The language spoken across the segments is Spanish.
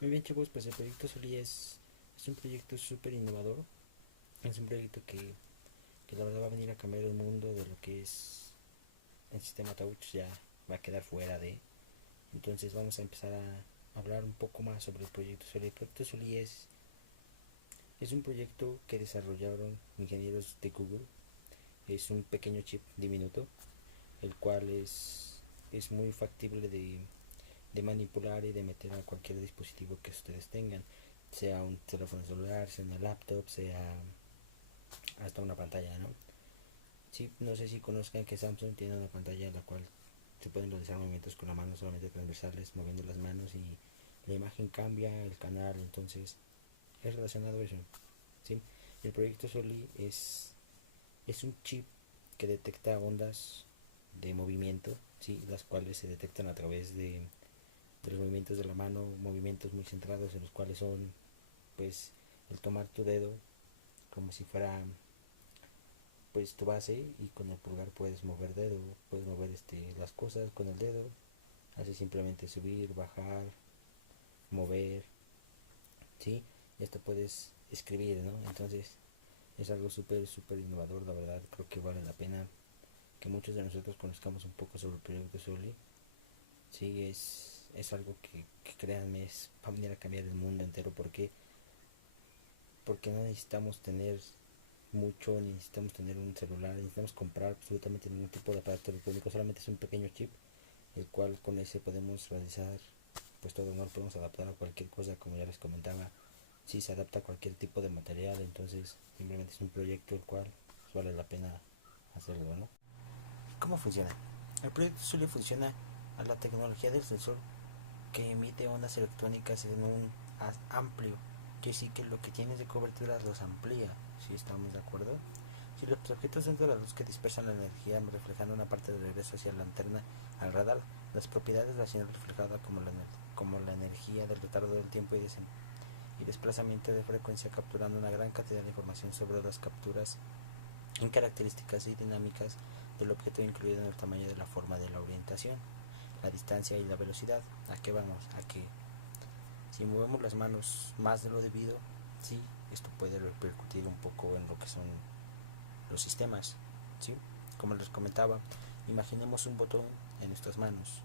Muy bien, chavos, pues el proyecto Solí es un proyecto súper innovador. Es un proyecto que la verdad va a venir a cambiar el mundo de lo que es el sistema touch. Ya va a quedar fuera de. Entonces vamos a empezar a hablar un poco más sobre el proyecto Solí. El proyecto Solí es un proyecto que desarrollaron ingenieros de Google. Es un pequeño chip diminuto, el cual es muy factible de manipular y de meter a cualquier dispositivo que ustedes tengan, sea un teléfono celular, sea una laptop, sea hasta una pantalla, ¿no? Sí, no sé si conozcan que Samsung tiene una pantalla en la cual se pueden realizar movimientos con la mano solamente transversales, moviendo las manos, y la imagen cambia, el canal. Entonces es relacionado a eso, ¿sí? El proyecto Soli es un chip que detecta ondas de movimiento, ¿sí? Las cuales se detectan a través de los movimientos de la mano, movimientos muy centrados, en los cuales son, pues, el tomar tu dedo como si fuera, pues, tu base, y con el pulgar puedes mover dedo, puedes mover las cosas con el dedo, así simplemente subir, bajar, mover, ¿sí? Y hasta puedes escribir, ¿no? Entonces es algo súper, súper innovador, la verdad. Creo que vale la pena que muchos de nosotros conozcamos un poco sobre el proyecto Soli. Sí, es algo que créanme, va a venir a cambiar el mundo entero. Porque no necesitamos tener mucho, ni necesitamos tener un celular, ni necesitamos comprar absolutamente ningún tipo de aparato electrónico. Solamente es un pequeño chip, el cual con ese podemos realizar pues todo, no lo podemos adaptar a cualquier cosa, como ya les comentaba. Sí, se adapta a cualquier tipo de material. Entonces simplemente es un proyecto el cual pues, vale la pena hacerlo, ¿no? ¿Cómo funciona? El proyecto suele funciona a la tecnología del sensor, que emite ondas electrónicas en un haz amplio, que sí que lo que tienes de cobertura los amplía. ¿Si estamos de acuerdo? Si los objetos dentro de la luz que dispersan la energía, reflejando una parte de regreso hacia la lanterna al radar, las propiedades de la señal reflejada como la energía del retardo del tiempo y desplazamiento de frecuencia, capturando una gran cantidad de información sobre las capturas en características y dinámicas del objeto, incluido en el tamaño de la forma de la orientación, la distancia y la velocidad. ¿A qué vamos? A que si movemos las manos más de lo debido, sí, esto puede repercutir un poco en lo que son los sistemas, ¿sí? Como les comentaba, imaginemos un botón en nuestras manos,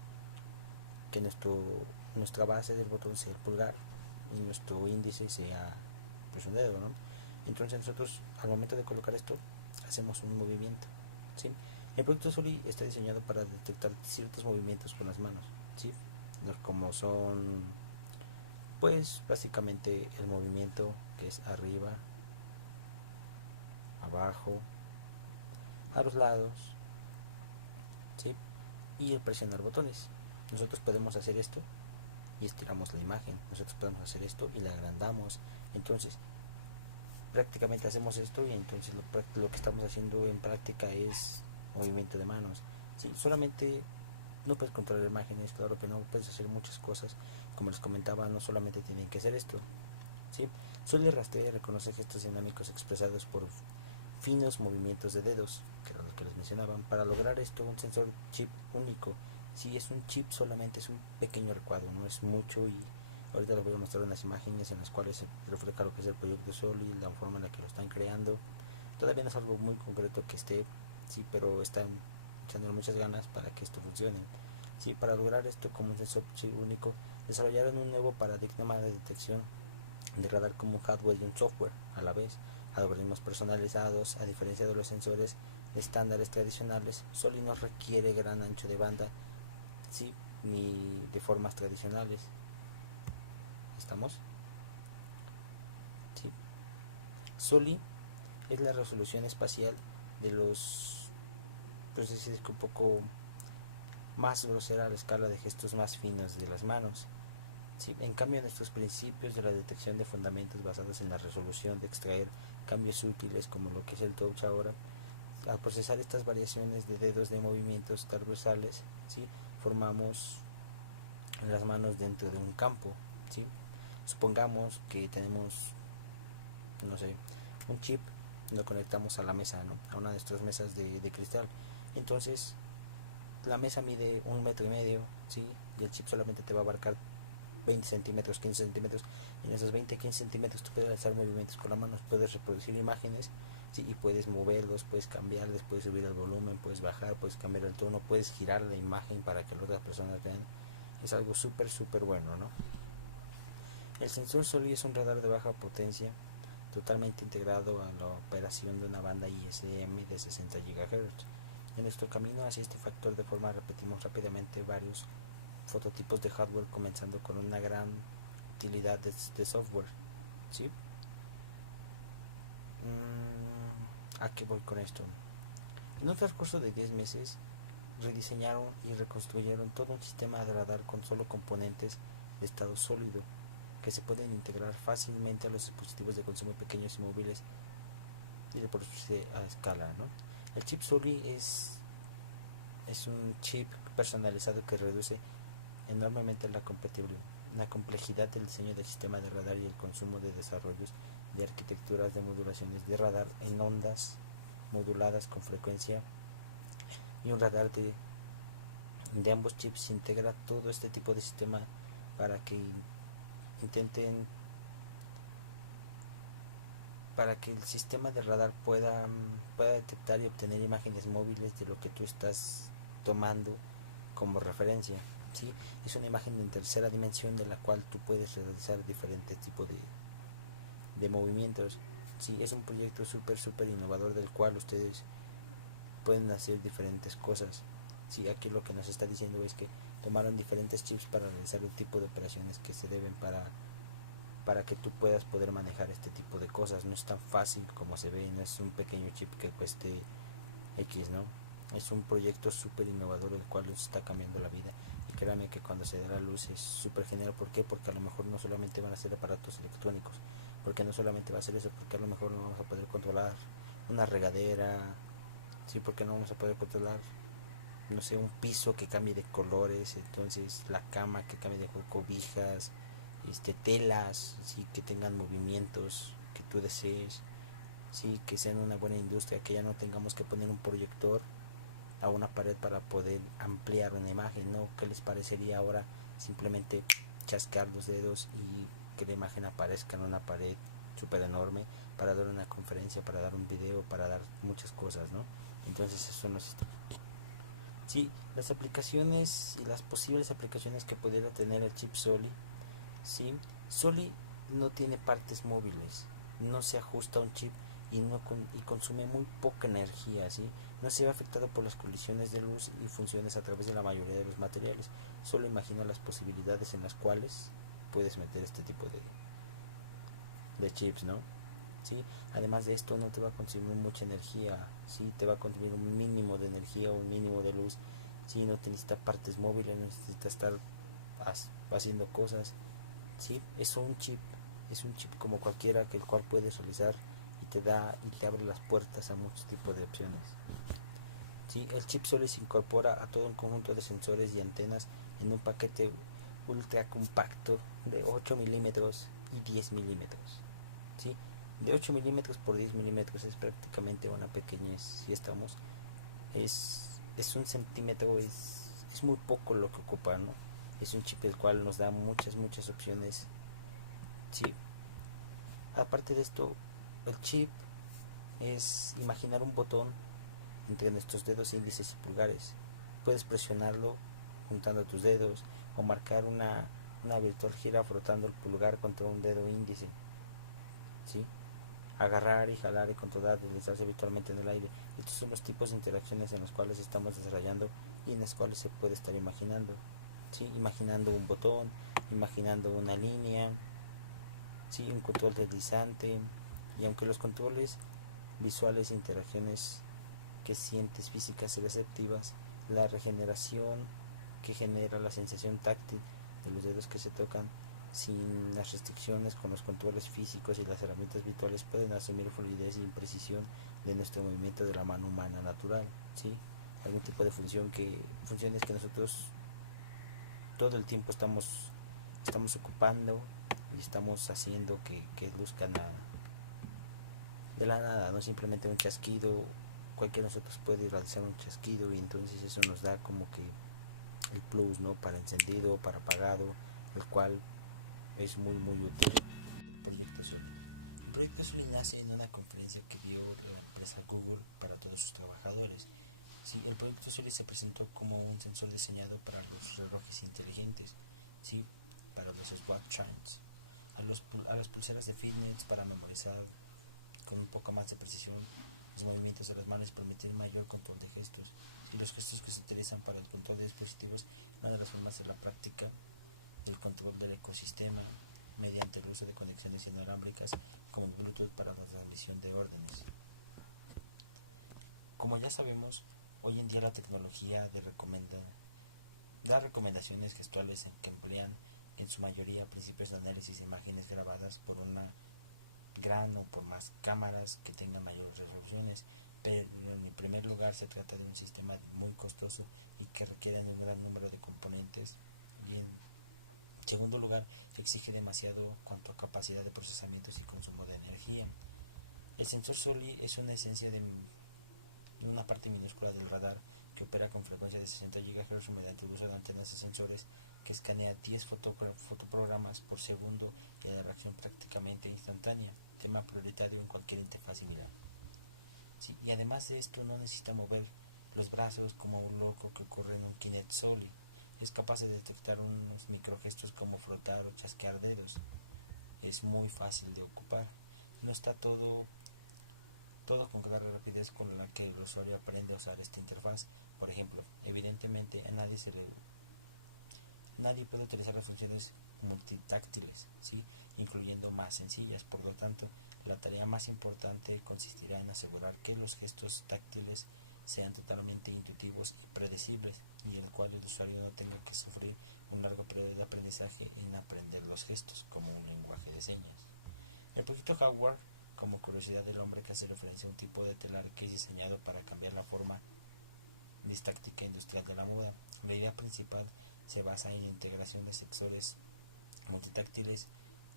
que nuestra base del botón sea el pulgar y nuestro índice sea pues un dedo, ¿no? Entonces nosotros al momento de colocar esto hacemos un movimiento, ¿sí? El producto Soli está diseñado para detectar ciertos movimientos con las manos, ¿sí? Como son, pues básicamente el movimiento que es arriba, abajo, a los lados, ¿sí? Y el presionar botones. Nosotros podemos hacer esto y estiramos la imagen. Nosotros podemos hacer esto y la agrandamos. Entonces prácticamente hacemos esto, y entonces lo que estamos haciendo en práctica es movimiento de manos. Sí, solamente no puedes controlar imágenes, claro que no, puedes hacer muchas cosas. Como les comentaba, no solamente tienen que hacer esto, ¿sí? Suele rastrear y reconocer gestos dinámicos expresados por finos movimientos de dedos, que era lo que les mencionaban. Para lograr esto, un sensor chip único. Si es un chip, solamente es un pequeño recuadro, no es mucho. Y ahorita les voy a mostrar unas imágenes en las cuales se refleja lo que es el proyecto Sol y la forma en la que lo están creando. Todavía no es algo muy concreto que esté, sí, pero están echando muchas ganas para que esto funcione. Sí, para lograr esto como un sensor chip único, desarrollaron un nuevo paradigma de detección de radar como un hardware y un software a la vez, algoritmos personalizados. A diferencia de los sensores estándares tradicionales, Soli no requiere gran ancho de banda, ¿sí? Ni de formas tradicionales. ¿Estamos? Sí. Soli es la resolución espacial de los, pues es un poco más grosera a la escala de gestos más finos de las manos. Sí, en cambio, nuestros principios de la detección de fundamentos basados en la resolución de extraer cambios útiles como lo que es el touch ahora, al procesar estas variaciones de dedos de movimientos transversales, ¿sí? Formamos las manos dentro de un campo, ¿sí? Supongamos que tenemos, no sé, un chip, lo conectamos a la mesa, ¿no? A una de nuestras mesas de cristal. Entonces, la mesa mide 1,5 metros, ¿sí? Y el chip solamente te va a abarcar 20 centímetros, 15 centímetros, y en esos 20, 15 centímetros tú puedes realizar movimientos con la mano, puedes reproducir imágenes, ¿sí? Y puedes moverlos, puedes cambiarles, puedes subir el volumen, puedes bajar, puedes cambiar el tono, puedes girar la imagen para que las otras personas vean. Es algo súper bueno, ¿no? El sensor solí es un radar de baja potencia totalmente integrado a la operación de una banda ISM de 60 GHz. En nuestro camino hacia este factor de forma repetimos rápidamente varios fototipos de hardware, comenzando con una gran utilidad de software, ¿sí? ¿A qué voy con esto? En un transcurso de 10 meses rediseñaron y reconstruyeron todo un sistema de radar con solo componentes de estado sólido que se pueden integrar fácilmente a los dispositivos de consumo pequeños y móviles y de producirse a escala, ¿no? El chip solí es un chip personalizado que reduce enormemente la complejidad del diseño del sistema de radar y el consumo de desarrollos de arquitecturas de modulaciones de radar en ondas moduladas con frecuencia, y un radar de ambos chips integra todo este tipo de sistema para que intenten para que el sistema de radar pueda detectar y obtener imágenes móviles de lo que tú estás tomando como referencia, ¿sí? Es una imagen en tercera dimensión de la cual tú puedes realizar diferentes tipos de movimientos, ¿sí? Es un proyecto súper innovador del cual ustedes pueden hacer diferentes cosas, ¿sí? Aquí lo que nos está diciendo es que tomaron diferentes chips para realizar el tipo de operaciones que se deben para que tú puedas poder manejar este tipo de cosas. No es tan fácil como se ve, no es un pequeño chip que cueste X, ¿no? Es un proyecto súper innovador el cual les está cambiando la vida, y créanme que cuando se dé la luz es súper genial. ¿Por qué? Porque a lo mejor no solamente van a ser aparatos electrónicos, porque no solamente va a ser eso, porque a lo mejor no vamos a poder controlar una regadera, sí, porque no vamos a poder controlar, no sé, un piso que cambie de colores, entonces la cama que cambie de cobijas, telas, sí, que tengan movimientos que tú desees, sí, que sean una buena industria, que ya no tengamos que poner un proyector a una pared para poder ampliar una imagen, ¿no? ¿Qué les parecería ahora simplemente chasquear los dedos y que la imagen aparezca en una pared súper enorme para dar una conferencia, para dar un video, para dar muchas cosas, ¿no? Entonces eso no es... Sí, las aplicaciones y las posibles aplicaciones que pudiera tener el chip solí, ¿sí? Solí no tiene partes móviles, no se ajusta a un chip y consume muy poca energía, ¿sí? No se ve afectado por las colisiones de luz y funciones a través de la mayoría de los materiales. Solo imagina las posibilidades en las cuales puedes meter este tipo de chips, ¿no? ¿Sí? Además de esto no te va a consumir mucha energía, ¿sí? Te va a consumir un mínimo de energía, un mínimo de luz, ¿sí? No te necesita partes móviles, no necesita estar haciendo cosas, ¿sí? Es un chip como cualquiera, que el cual puedes realizar y te abre las puertas a muchos tipos de opciones, ¿sí? El chip solo se incorpora a todo un conjunto de sensores y antenas en un paquete ultra compacto de 8 milímetros y 10 milímetros, ¿sí? De 8 milímetros por 10 milímetros es prácticamente una pequeñez, si estamos, es un centímetro, es muy poco lo que ocupa, ¿no? Es un chip el cual nos da muchas opciones, ¿sí? Aparte de esto, el chip es imaginar un botón entre nuestros dedos índices y pulgares. Puedes presionarlo juntando tus dedos o marcar una virtual gira frotando el pulgar contra un dedo índice, ¿sí? Agarrar y jalar y controlar, deslizarse virtualmente en el aire. Estos son los tipos de interacciones en los cuales estamos desarrollando y en las cuales se puede estar imaginando, ¿sí? Imaginando un botón, imaginando una línea, ¿sí? Un control deslizante. Y aunque los controles visuales e interacciones que sientes físicas y receptivas, la regeneración que genera la sensación táctil de los dedos que se tocan, sin las restricciones con los controles físicos y las herramientas virtuales, pueden asumir fluidez y imprecisión de nuestro movimiento de la mano humana natural, ¿sí? Algún tipo de funciones que nosotros todo el tiempo estamos ocupando y estamos haciendo que luzcan de la nada, no simplemente un chasquido. Cualquiera de nosotros puede realizar un chasquido y entonces eso nos da como que el plus, ¿no? Para encendido, para apagado, el cual es muy muy útil. Proyecto Solí. El proyecto Solí nace en una conferencia que dio la empresa Google para todos sus trabajadores. Sí, el proyecto Solí se presentó como un sensor diseñado para los relojes inteligentes, sí, para los smartwatches, a las pulseras de fitness para memorizar con un poco más de precisión los movimientos de las manos y permitir mayor control de gestos. Y los gestos que se utilizan para el control de dispositivos, una de las formas de la práctica del control del ecosistema mediante el uso de conexiones inalámbricas como Bluetooth para la transmisión de órdenes. Como ya sabemos, hoy en día la tecnología da recomendaciones gestuales que emplean en su mayoría principios de análisis de imágenes grabadas por una gran o por más cámaras que tengan mayores resoluciones, pero en primer lugar se trata de un sistema muy costoso y que requiere un gran número de componentes. Bien, en segundo lugar, exige demasiado cuanto a capacidad de procesamiento y consumo de energía. El sensor SOLI es una esencia de una parte minúscula del radar que opera con frecuencia de 60 GHz mediante el uso de antenas y sensores que escanea 10 fotoprogramas por segundo y de reacción prácticamente instantánea, tema prioritario en cualquier interfaz similar. Sí, y además de esto no necesita mover los brazos como un loco que ocurre en un Kinect Solid. Es capaz de detectar unos microgestos como frotar o chasquear dedos. Es muy fácil de ocupar. No está todo con la rapidez con la que el usuario aprende a usar esta interfaz. Por ejemplo, evidentemente a nadie puede utilizar las funciones multitáctiles, ¿sí? Incluyendo más sencillas. Por lo tanto, la tarea más importante consistirá en asegurar que los gestos táctiles sean totalmente intuitivos y predecibles, y el cual el usuario no tenga que sufrir un largo periodo de aprendizaje en aprender los gestos como un lenguaje de señas. El proyecto Hardware, como curiosidad del hombre, que hace referencia a un tipo de telar que es diseñado para cambiar la forma distáctica industrial de la moda. La idea principal se basa en la integración de sensores multitáctiles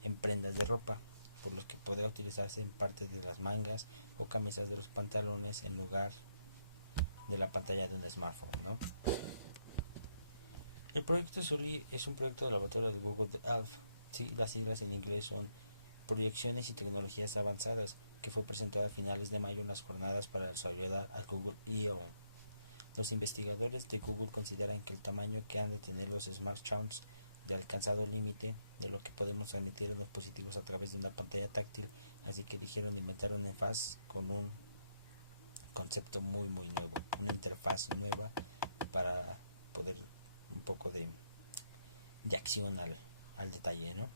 en prendas de ropa, por los que podrá utilizarse en partes de las mangas o camisas de los pantalones en lugar de la pantalla de un smartphone, ¿no? El proyecto SOLI es un proyecto de laboratorio de Google Earth. Sí, las siglas en inglés son Proyecciones y Tecnologías Avanzadas, que fue presentado a finales de mayo en las jornadas para desarrollar a Google I.O. Los investigadores de Google consideran que el tamaño que han de tener los smartphones de alcanzado límite de lo que podemos transmitir a los dispositivos a través de una pantalla táctil, así que dijeron inventar una interfaz con un concepto muy nuevo, una interfaz nueva para poder un poco de acción al detalle, ¿no?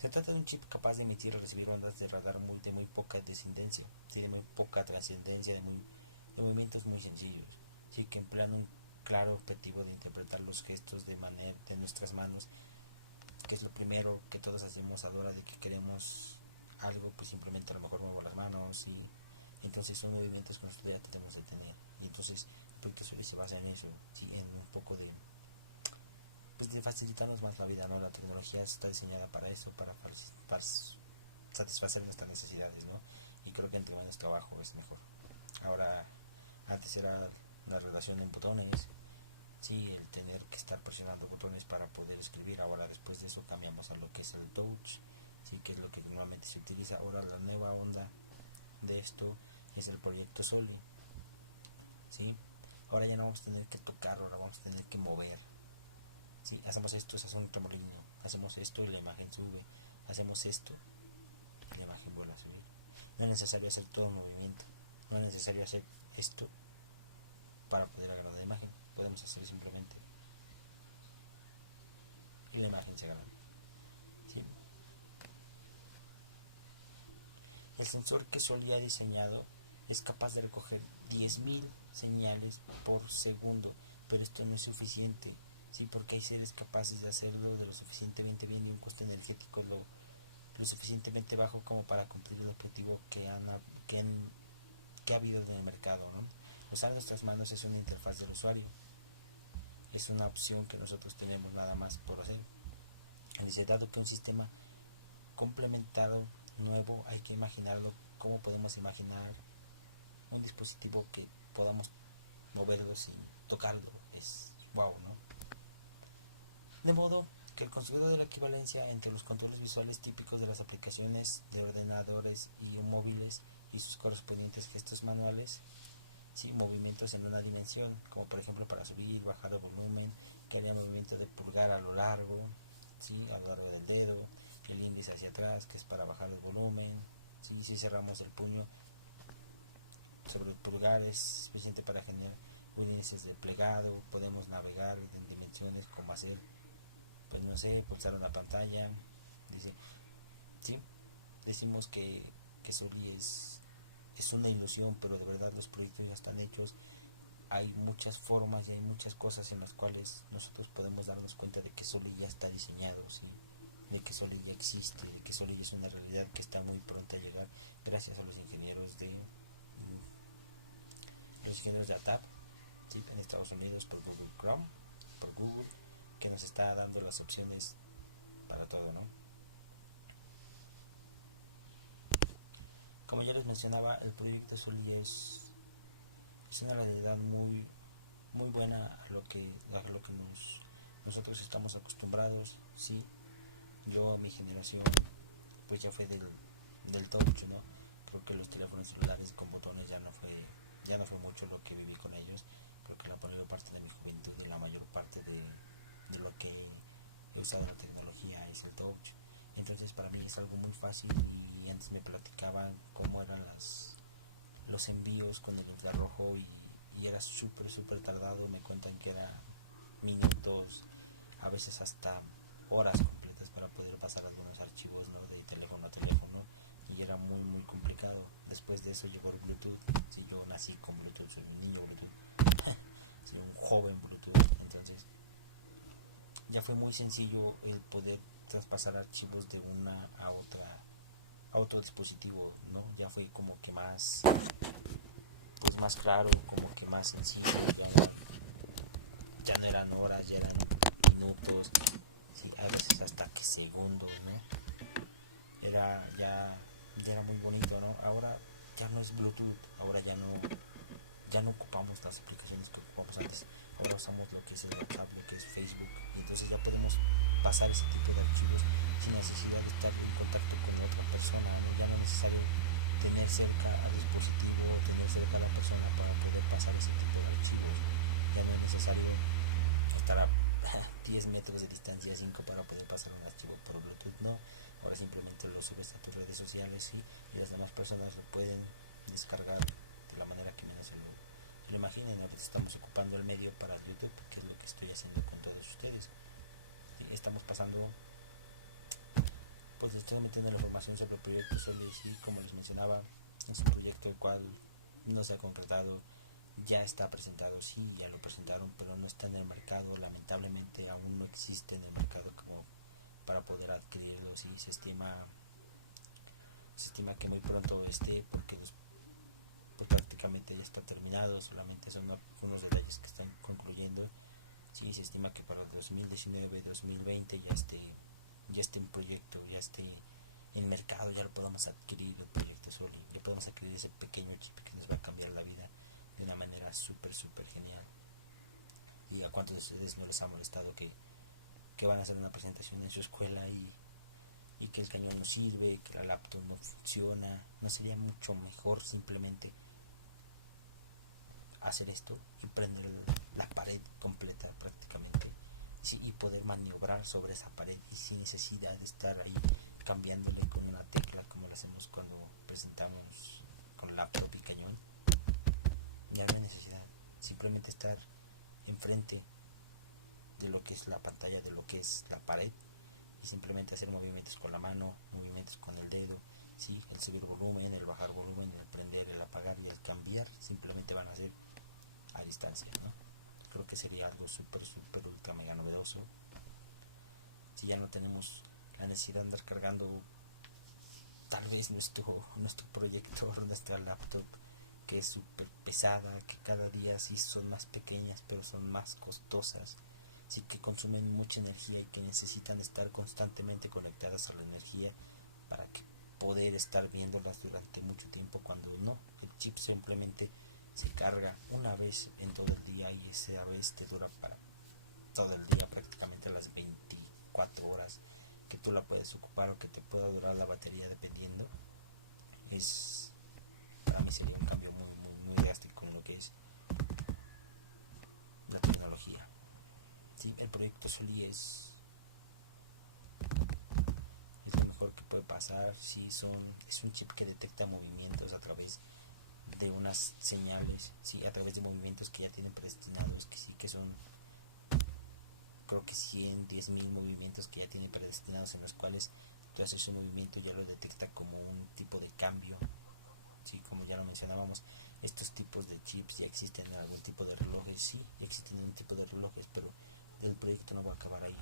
Se trata de un chip capaz de emitir o recibir ondas de radar de muy poca descendencia, ¿sí? De muy poca trascendencia, de movimientos muy sencillos, ¿sí? Que emplean un claro objetivo de interpretar los gestos de nuestras manos, que es lo primero que todos hacemos a la hora de que queremos algo, pues simplemente a lo mejor muevo las manos y entonces son movimientos que nosotros ya tenemos que tener. Y entonces el proyecto se basa en eso, ¿sí? En un poco de facilitarnos más la vida, ¿no? La tecnología está diseñada para eso, para satisfacer nuestras necesidades, ¿no? Y creo que entre menos trabajo es mejor. Ahora, antes era la relación en botones, sí, el tener que estar presionando botones para poder escribir. Ahora, después de eso, cambiamos a lo que es el touch, sí, que es lo que normalmente se utiliza. Ahora, la nueva onda de esto es el proyecto Solí, sí. Ahora ya no vamos a tener que tocar, ahora vamos a tener que mover. Sí, hacemos esto, se hace un remolino, hacemos esto y la imagen sube, hacemos esto y la imagen vuelve a subir. No es necesario hacer todo el movimiento, no es necesario hacer esto para poder agarrar la imagen, podemos hacer simplemente y la imagen se agarra. ¿Sí? El sensor que Solí ha diseñado es capaz de recoger 10.000 señales por segundo, pero esto no es suficiente. Sí, porque hay seres capaces de hacerlo de lo suficientemente bien y un coste energético lo suficientemente bajo como para cumplir el objetivo que ha habido en el mercado, ¿no? Usar nuestras manos es una interfaz del usuario, es una opción que nosotros tenemos nada más por hacer. Dice, dado que un sistema complementado nuevo, hay que imaginarlo. ¿Cómo podemos imaginar un dispositivo que podamos moverlo sin tocarlo? Es wow, ¿no? De modo que el concepto de la equivalencia entre los controles visuales típicos de las aplicaciones de ordenadores y móviles y sus correspondientes gestos manuales, ¿sí? Movimientos en una dimensión, como por ejemplo para subir, bajar el volumen, que haya movimiento de pulgar a lo largo, ¿sí? A lo largo del dedo, el índice hacia atrás, que es para bajar el volumen, ¿sí? Si cerramos el puño sobre el pulgar es suficiente para generar un índice de plegado, podemos navegar en dimensiones como hacer, pues no sé, pulsar una pantalla, dice, ¿sí? Decimos que solí es una ilusión, pero de verdad los proyectos ya están hechos. Hay muchas formas y hay muchas cosas en las cuales nosotros podemos darnos cuenta de que solí ya está diseñado, ¿sí? De que solí ya existe, de que solí es una realidad que está muy pronta a llegar gracias a los ingenieros de ATAP, ¿sí? En Estados Unidos por Google Chrome, por Google, que nos está dando las opciones para todo, ¿no? Como ya les mencionaba, el proyecto solí es una realidad muy buena a lo que nosotros estamos acostumbrados, sí. Yo, mi generación, pues ya fue del touch, ¿no? Creo que los teléfonos celulares con botones ya no fue mucho lo que viví con ellos. Creo que la mayor parte de mi juventud y la mayor parte de lo que he usado la tecnología es el touch. Entonces para mí es algo muy fácil, y antes me platicaban cómo eran los envíos con el infrarrojo, y era súper tardado. Me cuentan que era minutos, a veces hasta horas completas para poder pasar algunos archivos, ¿no? De teléfono a teléfono, y era muy complicado. Después de eso llegó el Bluetooth. Si yo nací con Bluetooth, soy un niño Bluetooth, soy un joven Bluetooth. Entonces ya fue muy sencillo el poder traspasar archivos de una a otro dispositivo, ¿no? Ya fue como que más, pues más claro, como que más sencillo. Ya no eran horas, ya eran minutos, sí, a veces hasta que segundos, ¿no? Ya era muy bonito, ¿no? Ahora ya no es Bluetooth, ahora ya no ocupamos las aplicaciones que ocupamos antes. Ahora usamos lo que es el WhatsApp, lo que es Facebook, y entonces ya podemos pasar ese tipo de archivos sin necesidad de estar en contacto con otra persona, ¿no? Ya no es necesario tener cerca al dispositivo, tener cerca a la persona para poder pasar ese tipo de archivos. Ya no es necesario estar a 10 metros de distancia, 5, para poder pasar un archivo por Bluetooth, ¿no? Ahora simplemente lo subes a tus redes sociales, ¿sí? Y las demás personas lo pueden descargar de la manera que menos se lo imaginen. Ahorita estamos ocupando el medio para YouTube, que es lo que estoy haciendo con todos ustedes. Estamos pasando, pues estoy metiendo la información sobre el proyecto solí, sí, como les mencionaba, es un proyecto el cual no se ha concretado. Ya está presentado, sí, ya lo presentaron, pero no está en el mercado. Lamentablemente aún no existe en el mercado como para poder adquirirlo, sí. Se estima que muy pronto esté, porque pues prácticamente ya está terminado, solamente son unos detalles que están concluyendo. Sí, se estima que para el 2019 y 2020 ya esté en proyecto, ya esté en mercado, ya lo podamos adquirir el proyecto solí, ya podemos adquirir ese pequeño chip que nos va a cambiar la vida de una manera súper genial. Y a cuántos de ustedes no les ha molestado que van a hacer una presentación en su escuela y que el cañón no sirve, que la laptop no funciona? ¿No sería mucho mejor simplemente hacer esto y prender la pared completa prácticamente, sí, y poder maniobrar sobre esa pared y sin necesidad de estar ahí cambiándole con una tecla como lo hacemos cuando presentamos con laptop y cañón? Ya no hay necesidad, simplemente estar enfrente de lo que es la pantalla, de lo que es la pared, y simplemente hacer movimientos con la mano, movimientos con el dedo, ¿sí? El subir volumen, el bajar volumen, el prender, el apagar y el cambiar simplemente van a ser a distancia, ¿no? Creo que sería algo súper ultra mega novedoso. Si ya no tenemos la necesidad de andar cargando tal vez nuestro proyector, nuestra laptop, que es súper pesada, que cada día sí son más pequeñas pero son más costosas, sí, que consumen mucha energía y que necesitan estar constantemente conectadas a la energía para que poder estar viéndolas durante mucho tiempo, cuando no, el chip simplemente se carga una vez en todo el día, y esa vez te dura para todo el día, prácticamente las 4 horas, que tú la puedes ocupar o que te pueda durar la batería dependiendo, es, para mí sería un cambio muy drástico en lo que es la tecnología. Sí, el proyecto Solí es lo mejor que puede pasar. Sí, es un chip que detecta movimientos a través de unas señales, sí, a través de movimientos que ya tienen predestinados, que sí que son, creo que 110.000 movimientos que ya tienen predestinados, en los cuales tú haces un movimiento ya lo detecta como un tipo de cambio. Sí, como ya lo mencionábamos, estos tipos de chips ya existen en algún tipo de relojes, sí, existen en un tipo de relojes, pero el proyecto no va a acabar ahí,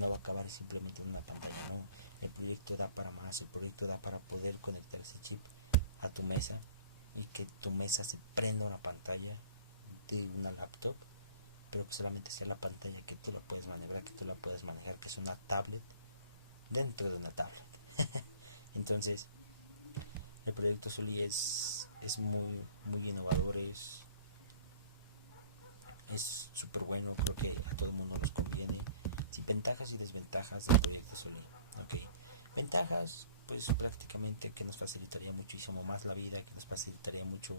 no va a acabar simplemente en una pantalla, no. El proyecto da para más, el proyecto da para poder conectar ese chip a tu mesa y que tu mesa se prenda una pantalla de una laptop, pero que solamente sea la pantalla que tú la puedes manejar, que tú la puedes manejar, que es una tablet dentro de una tablet. Entonces, el proyecto Solí es muy innovador, es súper bueno, creo que a todo el mundo nos conviene. Sí, ventajas y desventajas del proyecto Solí. Okay. Ventajas, pues prácticamente que nos facilitaría muchísimo más la vida, que nos facilitaría mucho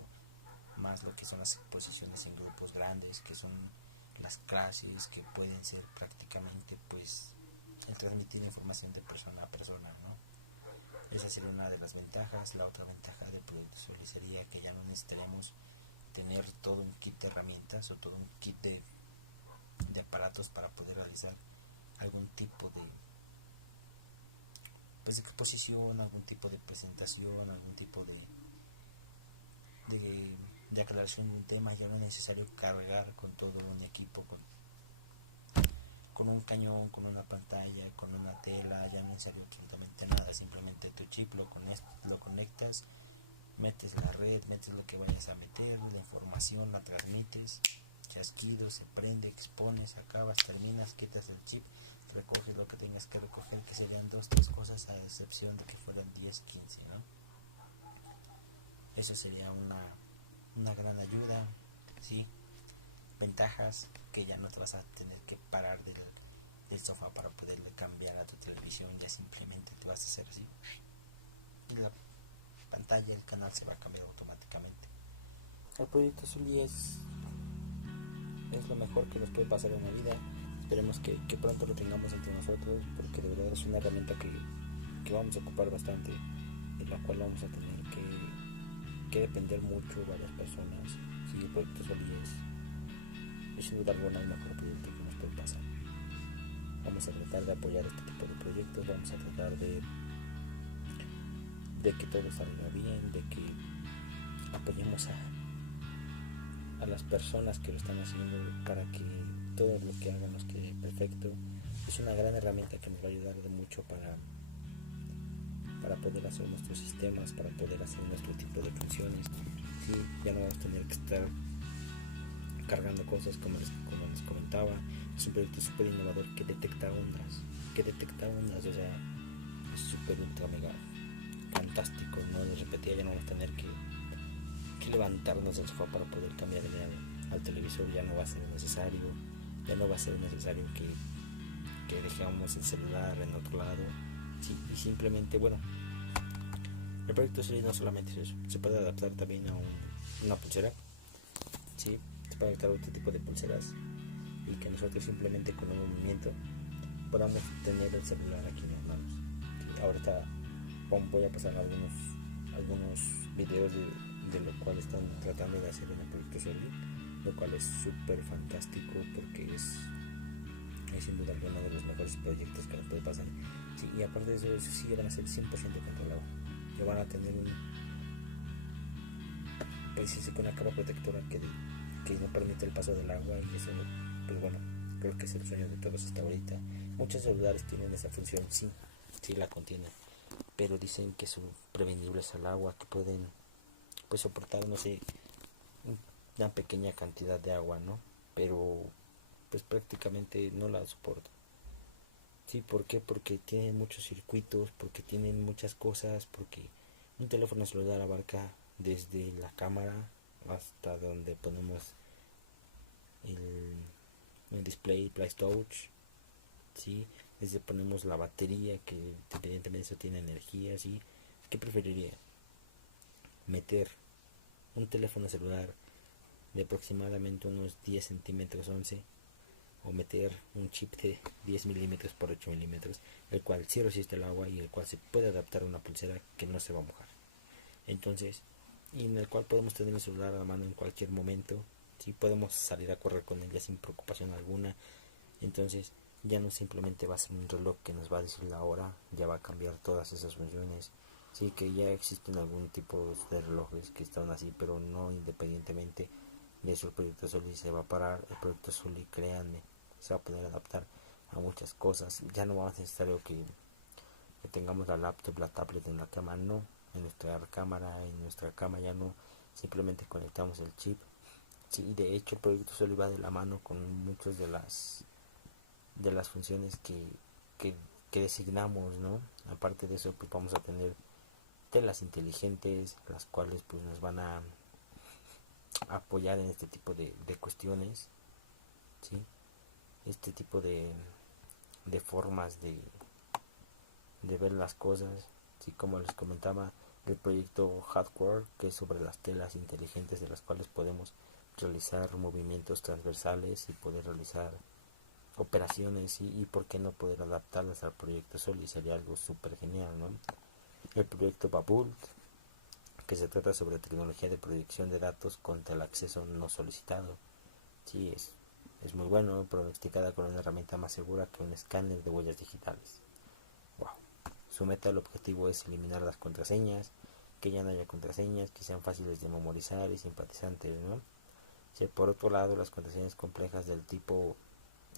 más lo que son las exposiciones en grupos grandes, que son las clases, que pueden ser prácticamente pues el transmitir información de persona a persona, ¿no? Esa sería una de las ventajas. La otra ventaja del proyecto Solí sería que ya no necesitaremos tener todo un kit de herramientas o todo un kit de aparatos para poder realizar algún tipo de pues exposición, algún tipo de presentación, algún tipo de aclaración de un tema. Ya no es necesario cargar con todo un equipo, con un cañón, con una pantalla, con una tela, ya no es necesario absolutamente nada, simplemente tu chip lo conectas, metes la red, metes lo que vayas a meter, la información la transmites, chasquido, se prende, expones, acabas, terminas, quitas el chip, recoges lo que tengas que recoger, que serían 2-3 cosas, a excepción de que fueran 10-15, ¿no? Eso sería una gran ayuda, ¿sí? Ventajas, que ya no te vas a tener que parar del sofá para poderle cambiar a tu televisión, ya simplemente te vas a hacer así y la pantalla, el canal se va a cambiar automáticamente. El proyecto Solí es lo mejor que nos puede pasar en la vida. Esperemos que pronto lo tengamos entre nosotros, porque de verdad es una herramienta que vamos a ocupar bastante, de la cual vamos a tener que depender mucho varias personas. Si el proyecto Solí es sin duda alguna el mejor proyecto que nos puede pasar. Vamos a tratar de apoyar este tipo de proyectos, vamos a tratar de que todo salga bien, de que apoyemos a las personas que lo están haciendo para que todo lo que hagan nos quede perfecto. Es una gran herramienta que nos va a ayudar de mucho para poder hacer nuestros sistemas, para poder hacer nuestro tipo de funciones. Sí, ya no vamos a tener que estar cargando cosas como les comentaba. Es un proyecto súper innovador que detecta ondas, o sea, es súper ultra mega fantástico, ¿no? Les repetía, ya no vamos a tener que levantarnos del sofá para poder cambiar al televisor, ya no va a ser necesario, que dejemos el celular en otro lado, sí, y simplemente, bueno, el proyecto Solí no solamente es eso, se puede adaptar también a una pulsera, sí, se puede adaptar a otro tipo de pulseras y que nosotros simplemente con un movimiento podamos tener el celular aquí en las manos. Sí, ahorita voy a pasar algunos videos de lo cual están tratando de hacer en el proyecto Solí, lo cual es súper fantástico porque es sin duda alguna uno de los mejores proyectos que nos puede pasar. Sí, y aparte de eso sí van a ser 100% controlados, ya van a tener pues una capa protectora que no permite el paso del agua, y eso pues bueno, creo que es el sueño de todos hasta ahorita. Muchos celulares tienen esa función, sí la contienen, pero dicen que son prevenibles al agua, que pueden pues soportar, no sé, una pequeña cantidad de agua, ¿no? Pero pues prácticamente no la soporta. Sí, ¿por qué? Porque tienen muchos circuitos, porque tienen muchas cosas, porque un teléfono celular abarca desde la cámara hasta donde ponemos el display Touch, ¿sí? Desde ponemos la batería, que independientemente de eso tiene energía, ¿sí? ¿Qué preferiría? Meter un teléfono celular de aproximadamente unos 10 centímetros 11, o meter un chip de 10 milímetros por 8 milímetros, el cual sí resiste el agua y el cual se puede adaptar a una pulsera que no se va a mojar. Entonces, y en el cual podemos tener el celular a la mano en cualquier momento, sí podemos salir a correr con ella sin preocupación alguna. Entonces ya no simplemente va a ser un reloj que nos va a decir la hora, ya va a cambiar todas esas funciones. Sí, que ya existen algún tipo de relojes que están así, pero no independientemente de eso el proyecto Solí se va a parar. El proyecto Solí, créanme, se va a poder adaptar a muchas cosas. Ya no va a ser necesario que tengamos la laptop, la tablet en la cama, no. En nuestra cámara, en nuestra cama ya no, simplemente conectamos el chip. Sí, de hecho el proyecto Solí va de la mano con muchas de las funciones que, que designamos, ¿no? Aparte de eso, pues vamos a tener telas inteligentes, las cuales pues nos van a apoyar en este tipo de cuestiones, ¿sí? Este tipo de formas de ver las cosas, ¿sí? Como les comentaba, el proyecto Hardware, que es sobre las telas inteligentes de las cuales podemos realizar movimientos transversales y poder realizar operaciones, y por qué no poder adaptarlas al proyecto Solid, sería algo súper genial, ¿no? El proyecto Babult, que se trata sobre tecnología de proyección de datos contra el acceso no solicitado. Sí, es muy bueno, pronosticada con una herramienta más segura que un escáner de huellas digitales. Wow. Su meta, el objetivo es eliminar las contraseñas, que ya no haya contraseñas, que sean fáciles de memorizar y simpatizantes, ¿no? Si por otro lado las contraseñas complejas del tipo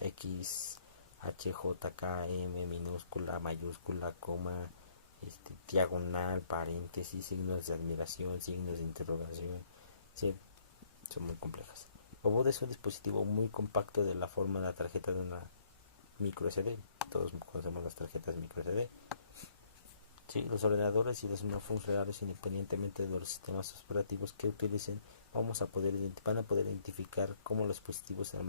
X, H, J, K, M, minúscula, mayúscula, coma, diagonal, paréntesis, signos de admiración, signos de interrogación, sí, son muy complejas. Obud es un dispositivo muy compacto de la forma de la tarjeta de una micro SD. Todos conocemos las tarjetas micro SD. Sí, los ordenadores y los smartphones reales, independientemente de los sistemas operativos que utilicen, van a poder identificar cómo los dispositivos de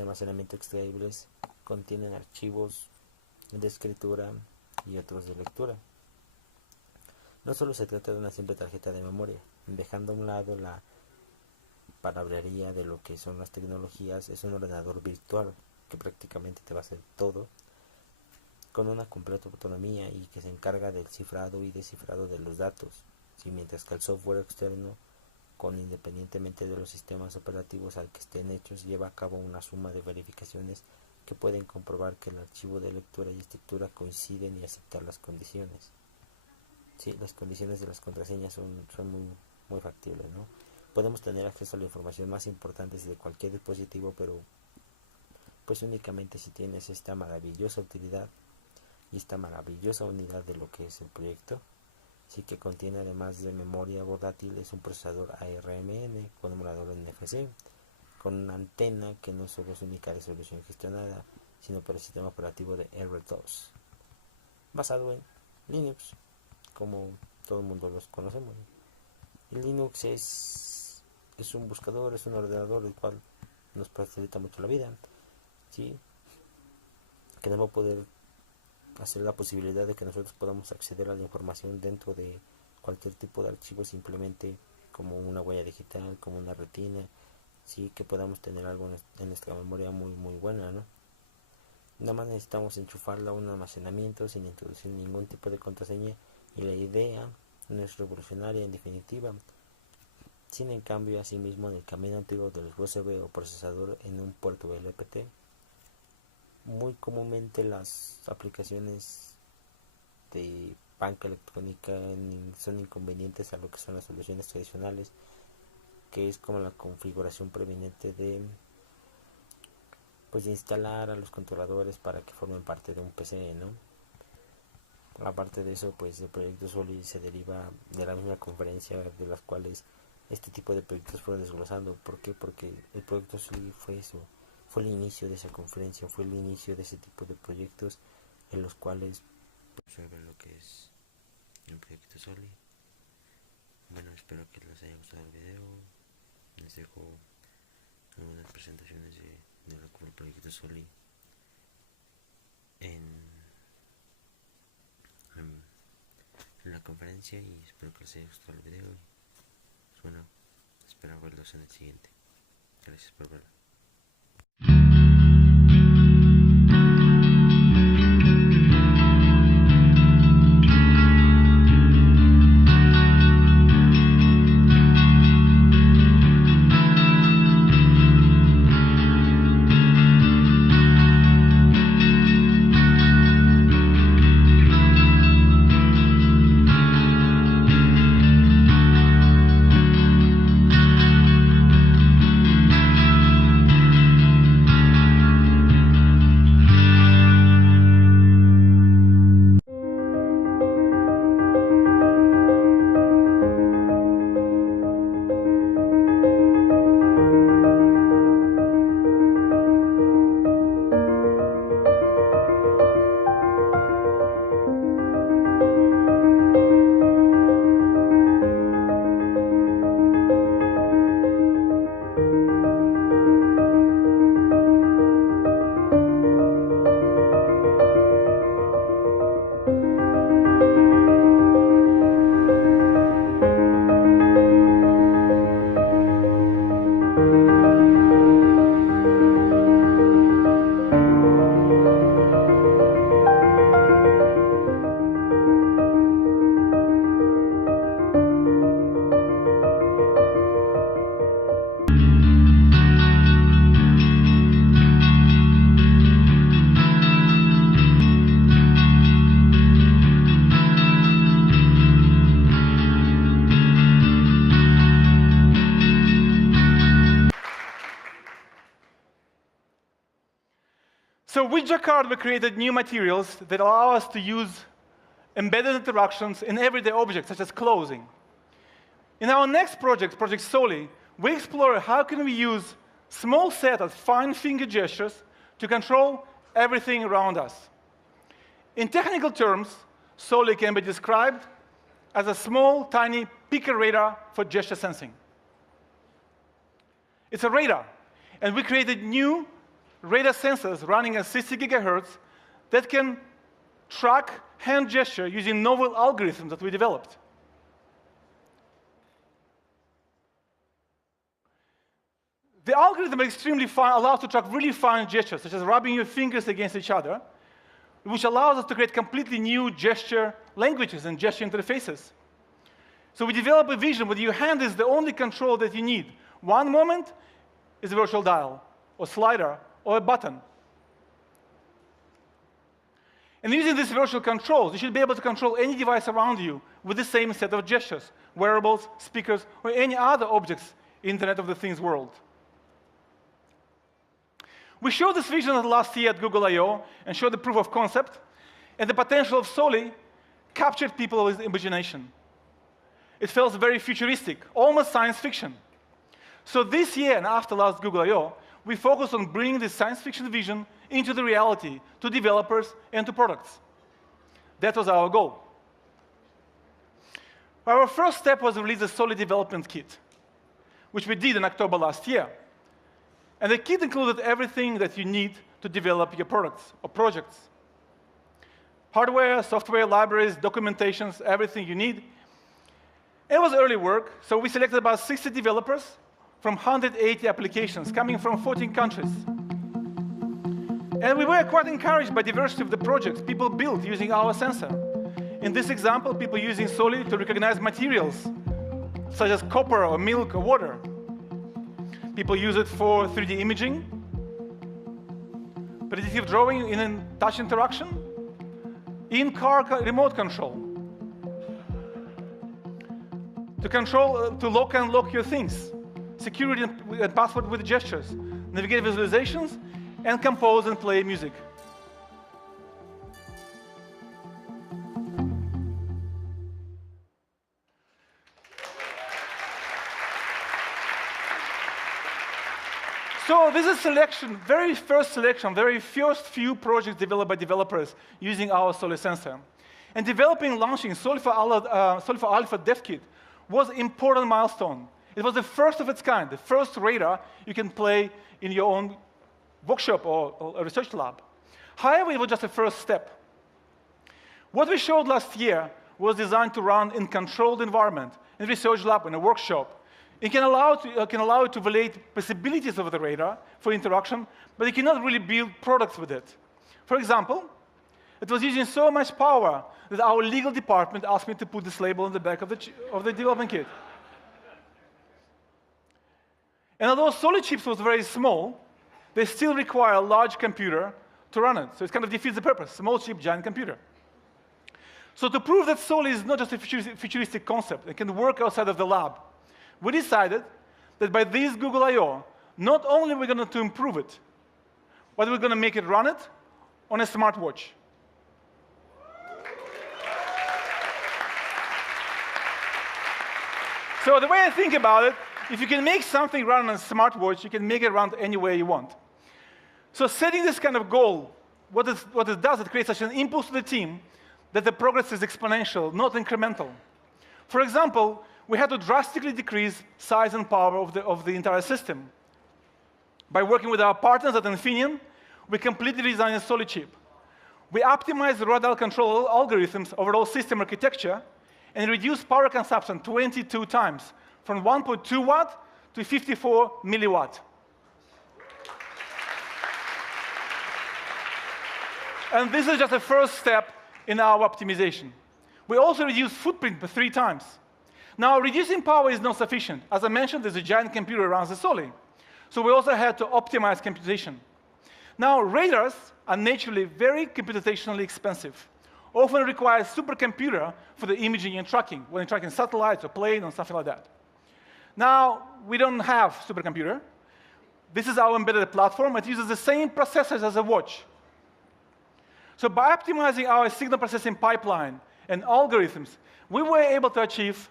almacenamiento extraíbles contienen archivos de escritura y otros de lectura. No solo se trata de una simple tarjeta de memoria, dejando a un lado la palabrería de lo que son las tecnologías. Es un ordenador virtual que prácticamente te va a hacer todo, con una completa autonomía y que se encarga del cifrado y descifrado de los datos, ¿sí? Mientras que el software externo, con independientemente de los sistemas operativos al que estén hechos, lleva a cabo una suma de verificaciones que pueden comprobar que el archivo de lectura y escritura coinciden y aceptar las condiciones. Sí, las condiciones de las contraseñas son muy factibles, ¿no? Podemos tener acceso a la información más importante de cualquier dispositivo, pero pues únicamente si tienes esta maravillosa utilidad y esta maravillosa unidad de lo que es el proyecto. Sí, que contiene, además de memoria portátil, es un procesador ARM con emulador NFC, con una antena que no solo es única resolución gestionada, sino para el sistema operativo de R2, basado en Linux, como todo el mundo los conocemos. El Linux es un buscador, es un ordenador el cual nos facilita mucho la vida, ¿sí? Que nos va a poder hacer la posibilidad de que nosotros podamos acceder a la información dentro de cualquier tipo de archivo, simplemente como una huella digital, como una retina, sí, que podamos tener algo en nuestra memoria muy buena, ¿no? Nada más necesitamos enchufarla a un almacenamiento sin introducir ningún tipo de contraseña, y la idea no es revolucionaria en definitiva, sin en cambio asimismo en el camino antiguo del USB o procesador en un puerto LPT. Muy comúnmente las aplicaciones de banca electrónica son inconvenientes a lo que son las soluciones tradicionales, que es como la configuración proveniente de instalar a los controladores para que formen parte de un PC, ¿no? Aparte de eso, pues el proyecto Solid se deriva de la misma conferencia de las cuales este tipo de proyectos fueron desglosando. ¿Por qué? Porque el proyecto Solid fue eso, fue el inicio de esa conferencia, fue el inicio de ese tipo de proyectos en los cuales observen lo que es el proyecto Solid. Bueno, espero que les haya gustado el video. Les dejo algunas presentaciones de lo que fue el proyecto Solid. en, en la conferencia y espero que les haya gustado el video. Y, pues bueno, espero verlos en el siguiente. Gracias por verlo. So with Jacquard, we created new materials that allow us to use embedded interactions in everyday objects, such as clothing. In our next project, Project Solí, we explore how can we use small set of fine finger gestures to control everything around us. In technical terms, Solí can be described as a small, tiny picker radar for gesture sensing. It's a radar, and we created new radar sensors running at 60 gigahertz that can track hand gesture using novel algorithms that we developed. The algorithm is extremely fine, allows to track really fine gestures, such as rubbing your fingers against each other, which allows us to create completely new gesture languages and gesture interfaces. So we develop a vision where your hand is the only control that you need. One moment is a virtual dial, or slider, or a button. And using these virtual controls, you should be able to control any device around you with the same set of gestures, wearables, speakers, or any other objects in the Internet of the Things world. We showed this vision last year at Google I/O and showed the proof of concept, and the potential of Solí captured people's imagination. It felt very futuristic, almost science fiction. So this year and after last Google I/O, we focused on bringing this science fiction vision into the reality to developers and to products. That was our goal. Our first step was to release a Solí development kit, which we did in October last year. And the kit included everything that you need to develop your products or projects. Hardware, software, libraries, documentations, everything you need. It was early work, so we selected about 60 developers from 180 applications coming from 14 countries. And we were quite encouraged by the diversity of the projects people built using our sensor. In this example, people using Solí to recognize materials, such as copper or milk or water. People use it for 3D imaging, predictive drawing in a touch interaction, in-car remote control, to lock and unlock your things, security and password with gestures, navigate visualizations, and compose and play music. So this is selection, very first few projects developed by developers using our Solí sensor. And developing and launching Solí for Alpha Dev Kit was an important milestone. It was the first of its kind, the first radar you can play in your own workshop or a research lab. However, it was just a first step. What we showed last year was designed to run in controlled environment, in a research lab, in a workshop. It can allow it to validate possibilities of the radar for interaction, but it cannot really build products with it. For example, it was using so much power that our legal department asked me to put this label on the back of the development kit. And although solid chips was very small, they still require a large computer to run it. So it kind of defeats the purpose, small chip, giant computer. So to prove that solí is not just a futuristic concept, it can work outside of the lab, we decided that by this Google I/O, not only are we going to improve it, but we're going to make it run it on a smartwatch. So the way I think about it, if you can make something run on a smartwatch, you can make it run any way you want. So setting this kind of goal, what it does, it creates such an impulse to the team that the progress is exponential, not incremental. For example, we had to drastically decrease size and power of the entire system. By working with our partners at Infineon, we completely redesigned a solid chip. We optimized the radar control algorithms overall system architecture and reduced power consumption 22 times, from 1.2 watt to 54 milliwatt. And this is just the first step in our optimization. We also reduced footprint by 3 times. Now, reducing power is not sufficient. As I mentioned, there's a giant computer runs the solí. So we also had to optimize computation. Now, radars are naturally very computationally expensive, often require a supercomputer for the imaging and tracking, when you're tracking satellites or planes or something like that. Now, we don't have supercomputer. This is our embedded platform. It uses the same processors as a watch. So by optimizing our signal processing pipeline and algorithms, we were able to achieve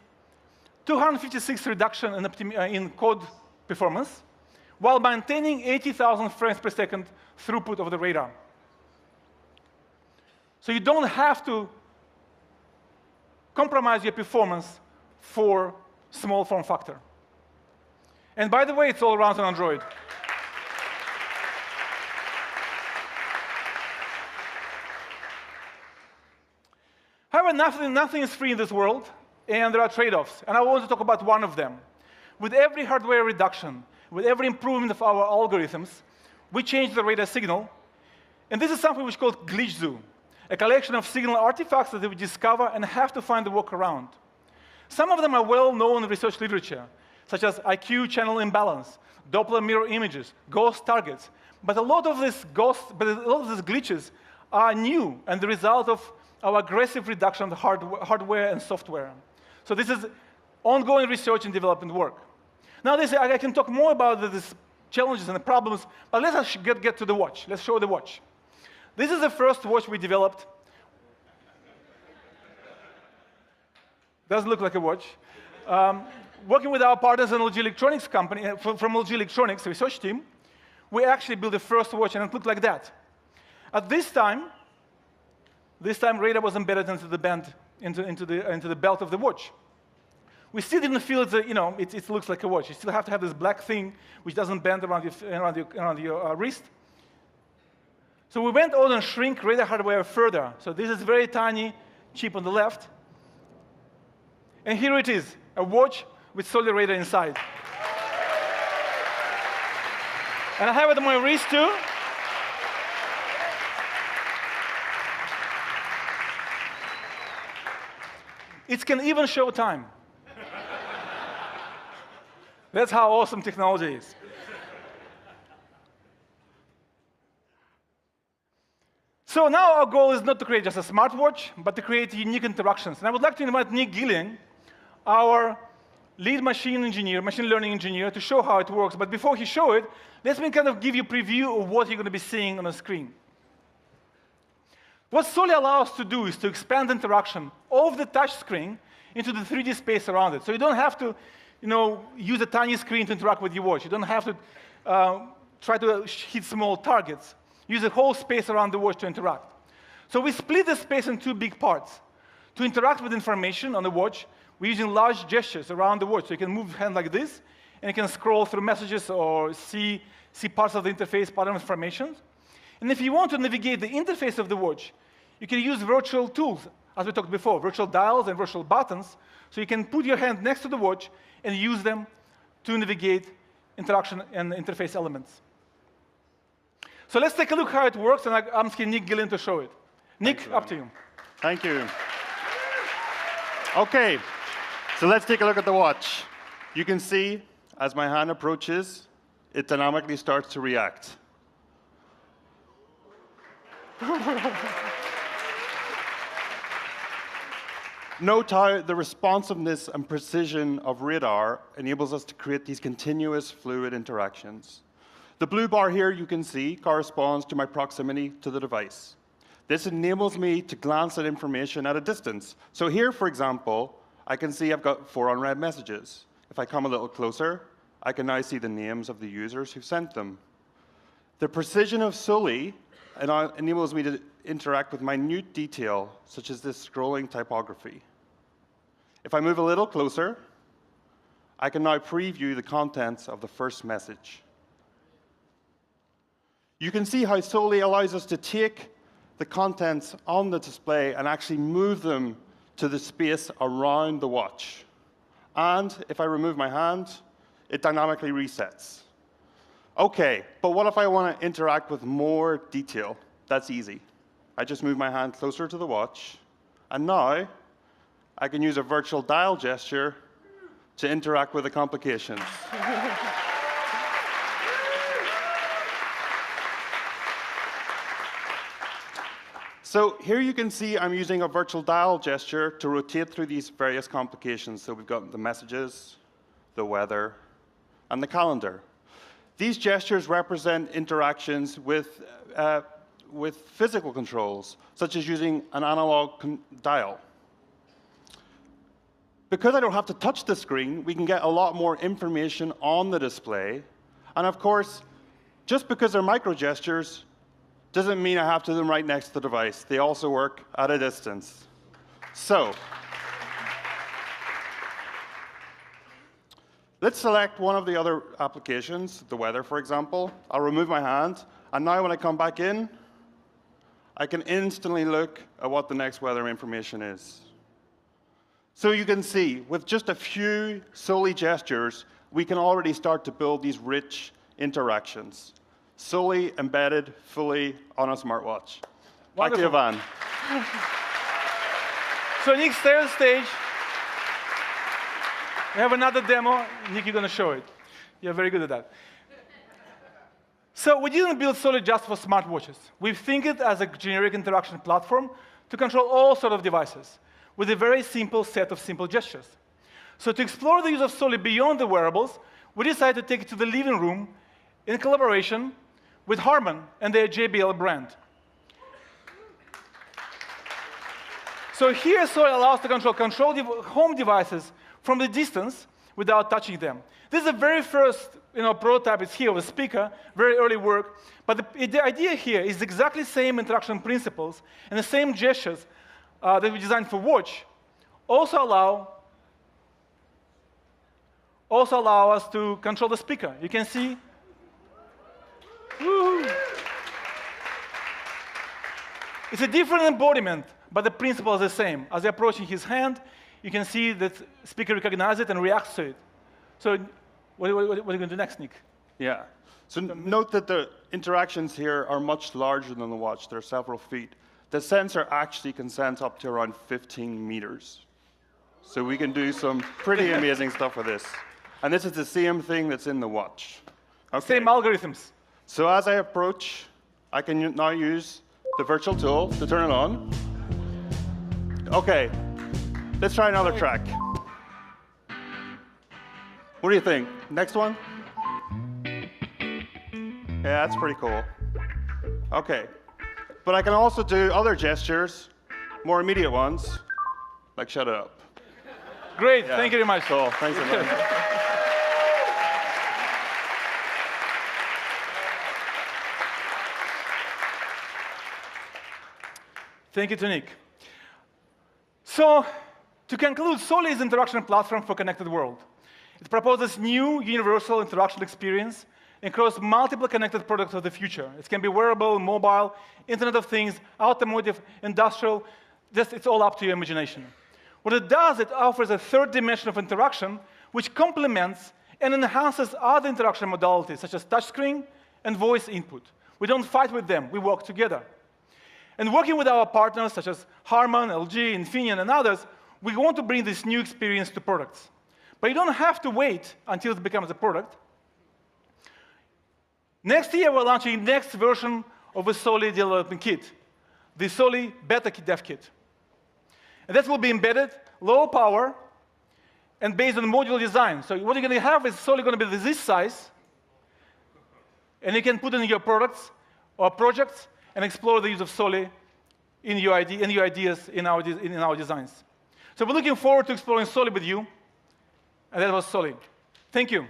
256 reduction in code performance, while maintaining 80,000 frames per second throughput of the radar. So you don't have to compromise your performance for small form factor. And by the way, it's all runs on Android. However, nothing is free in this world, and there are trade-offs. And I want to talk about one of them. With every hardware reduction, with every improvement of our algorithms, we change the radar signal. And this is something which is called glitch zoo, a collection of signal artifacts that we discover and have to find a workaround. Some of them are well-known in research literature, such as IQ channel imbalance, Doppler mirror images, ghost targets. But a lot of these glitches are new and the result of our aggressive reduction of hardware and software. So this is ongoing research and development work. Now, I can talk more about these challenges and the problems, but let's get to the watch. Let's show the watch. This is the first watch we developed. Doesn't look like a watch. Working with our partners in LG Electronics company, from LG Electronics research team, we actually built the first watch, and it looked like that. At this time, radar was embedded into the band, into the belt of the watch. We still didn't feel it looks like a watch. You still have to have this black thing which doesn't bend around your wrist. So we went on and shrink radar hardware further. So this is a very tiny chip on the left. And here it is, a watch with solid radar inside. And I have it on my wrist too. It can even show time. That's how awesome technology is. So now our goal is not to create just a smartwatch, but to create unique interactions. And I would like to invite Nick Gillian, our lead machine learning engineer, to show how it works. But before he shows it, let me kind of give you a preview of what you're going to be seeing on the screen. What solí allows us to do is to expand interaction of the touch screen into the 3D space around it. So you don't have to use a tiny screen to interact with your watch. You don't have to try to hit small targets. Use the whole space around the watch to interact. So we split the space in 2 big parts. To interact with information on the watch, we're using large gestures around the watch. So you can move your hand like this, and you can scroll through messages or see parts of the interface, part of information. And if you want to navigate the interface of the watch, you can use virtual tools, as we talked before, virtual dials and virtual buttons. So you can put your hand next to the watch and use them to navigate interaction and interface elements. So let's take a look how it works, and I'm asking Nick Gillen to show it. Nick, up to you. Thank you. OK, so let's take a look at the watch. You can see, as my hand approaches, it dynamically starts to react. Note how the responsiveness and precision of radar enables us to create these continuous fluid interactions. The blue bar here you can see corresponds to my proximity to the device. This enables me to glance at information at a distance. So here, for example, I can see I've got 4 unread messages. If I come a little closer, I can now see the names of the users who sent them. The precision of solí enables me to interact with minute detail, such as this scrolling typography. If I move a little closer, I can now preview the contents of the first message. You can see how solí allows us to take the contents on the display and actually move them to the space around the watch. And if I remove my hand, it dynamically resets. OK, but what if I want to interact with more detail? That's easy. I just move my hand closer to the watch. And now, I can use a virtual dial gesture to interact with the complications. So here you can see I'm using a virtual dial gesture to rotate through these various complications. So we've got the messages, the weather, and the calendar. These gestures represent interactions with physical controls, such as using an analog dial. Because I don't have to touch the screen, we can get a lot more information on the display. And of course, just because they're micro gestures doesn't mean I have to do them right next to the device. They also work at a distance. So let's select one of the other applications, the weather, for example. I'll remove my hand. And now when I come back in, I can instantly look at what the next weather information is. So you can see, with just a few solí gestures, we can already start to build these rich interactions. Solí embedded fully on a smartwatch. Back to you, Van. So Nick, stay on stage. We have another demo. Nick, you're going to show it. You're very good at that. So we didn't build solí just for smartwatches. We think it as a generic interaction platform to control all sorts of devices with a very simple set of simple gestures. So to explore the use of solí beyond the wearables, we decided to take it to the living room in collaboration with Harman and their JBL brand. So here, solí allows to control home devices from the distance without touching them. This is the very first prototype. It's here with a speaker, very early work. But the idea here is exactly the same interaction principles and the same gestures that we designed for watch also allow us to control the speaker. You can see. Woo. It's a different embodiment, but the principle is the same. As they're approaching his hand, you can see that the speaker recognizes it and reacts to it. So what are you going to do next, Nick? Yeah. So note that the interactions here are much larger than the watch. They're several feet. The sensor actually can sense up to around 15 meters. So we can do some pretty amazing stuff with this. And this is the same thing that's in the watch. Okay. Same algorithms. So as I approach, I can now use the virtual tool to turn it on. OK, let's try another track. What do you think? Next one? Yeah, that's pretty cool. OK. But I can also do other gestures, more immediate ones, like shut it up. Great. Yeah. Thank you very much. Cool. Thanks a lot. Thank you to Nick. So to conclude, solí is an interaction platform for connected world. It proposes new universal interaction experience across multiple connected products of the future. It can be wearable, mobile, Internet of Things, automotive, industrial. It's all up to your imagination. What it does, it offers a third dimension of interaction which complements and enhances other interaction modalities, such as touchscreen and voice input. We don't fight with them, we work together. And working with our partners, such as Harman, LG, Infineon, and others, we want to bring this new experience to products. But you don't have to wait until it becomes a product. Next year, we're launching the next version of the Solí development kit, the Solí Beta Dev Kit. And that will be embedded, low power, and based on modular design. So what you're going to have is Solí going to be this size, and you can put it in your products or projects and explore the use of Solí in your ideas, in our designs. So we're looking forward to exploring Solí with you, and that was Solí. Thank you.